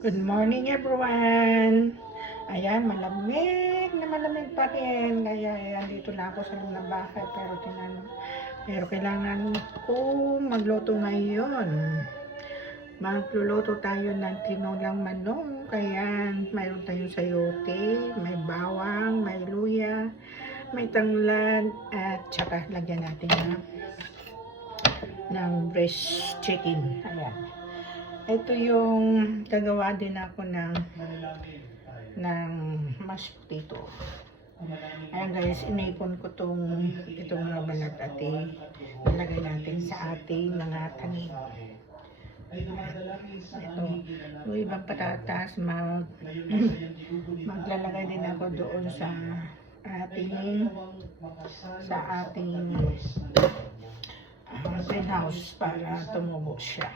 Good morning everyone! Ayan, malamig pa rin. Kaya ayan, dito na ako sa loob ng bahay. Pero kailangan ko magluto ngayon. Magluluto tayo ng tinolang manok. Kaya mayroon tayong sayote, may bawang, may luya, may tanglad, at saka lagyan natin ng breast chicken. Ayan. Ito yung gagawa din ako ng mashed potato. Ayan guys, inipon ko itong mga balat at nilagay natin sa ating mga tanim. Ito, yung ibang patatas, maglalagay din ako doon sa ating greenhouse para tumubo siya.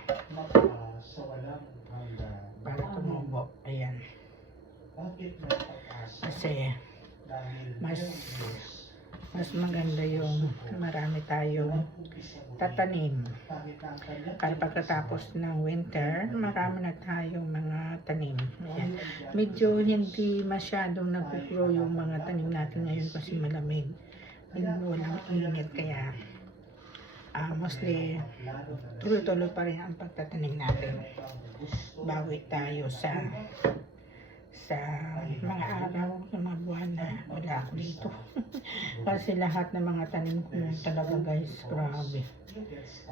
Ayan. Kasi mas maganda yung marami tayong tatanim. Kaya pagkatapos ng winter, marami na tayong mga tanim. Ayan. Medyo hindi masyadong nag-grow yung mga tanim natin ngayon kasi malamig. Walang init, kaya mostly tuloy-tuloy pa rin ang pagtatanim natin. Bawi tayo sa mga araw, sa mga buwan na wala ako dito. Kasi lahat ng mga tanim ko talaga guys, grabe,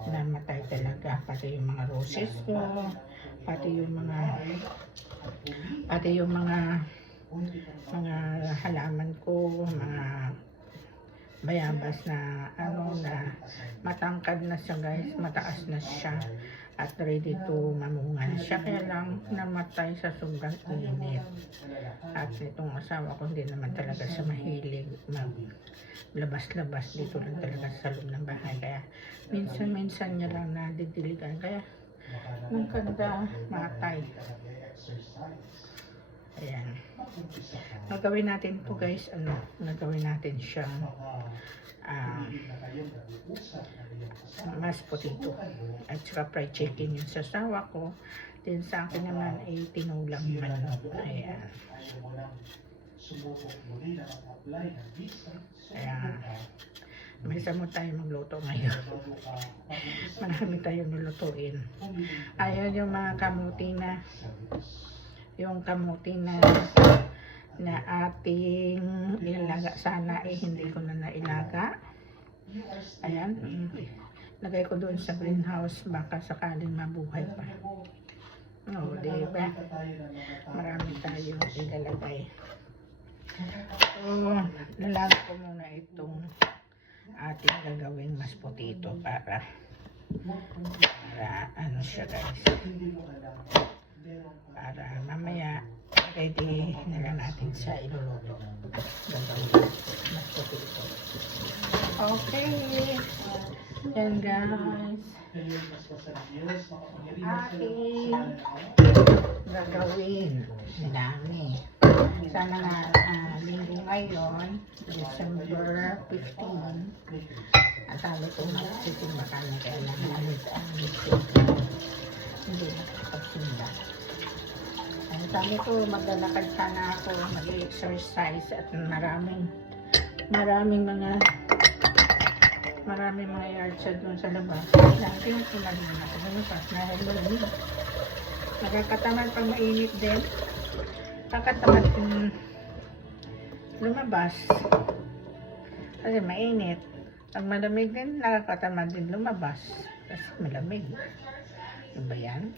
namatay talaga. Pati yung mga roses ko, pati yung mga halaman ko, mga bayabas na na matangkad na siya guys, mataas na siya at ready to mamunga na siya, kaya lang namatay sa sobrang init. At itong asawa ko hindi naman talaga siya mahilig maglabas-labas, dito lang talaga sa loob ng bahay, kaya minsan niya lang nadidiligan, kaya ng kanda matay. Ayan. Gagawin natin po guys, gagawin natin siyang mashed potato at saka fried chicken yung sasawa ko. Then sa akin naman ay tinulang manok. Ayan. Ayan. May samo tayo magluto ngayon. Marami tayong nilutuin. Ayan yung mga kamuti na ating ilaga. Sana hindi ko na nailaga. Ayan, lagay ko doon sa greenhouse, baka sakaling mabuhay pa. Diba? Marami tayong ilalagay. So, lalagay ko muna itong ating gagawing mashed potato para siya guys, para mamaya ready na lang natin sa iluluto. Okay, yan guys, ating gagawin. Dami. Sana nga linggo ngayon, December 15, at sabi ko mag-sitting makanya, kaya lang hindi nakakapagsinda. Sabi ko maglalakad sana ako, mag-exercise, at maraming mga yards doon sa labas. Tingnan ko na din ako sa labas. Nakakatamad pag mainit din. Nakakatamad lumabas. Kasi mainit. Pag malamig din, nakakatamad din lumabas. Kasi malamig. Ano ba yan?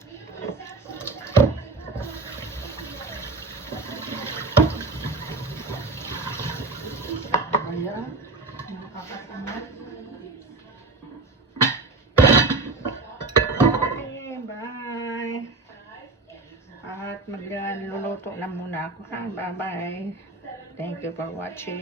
Ayan. Nakakatamad. At magluluto na muna ako. Bye bye. Thank you for watching.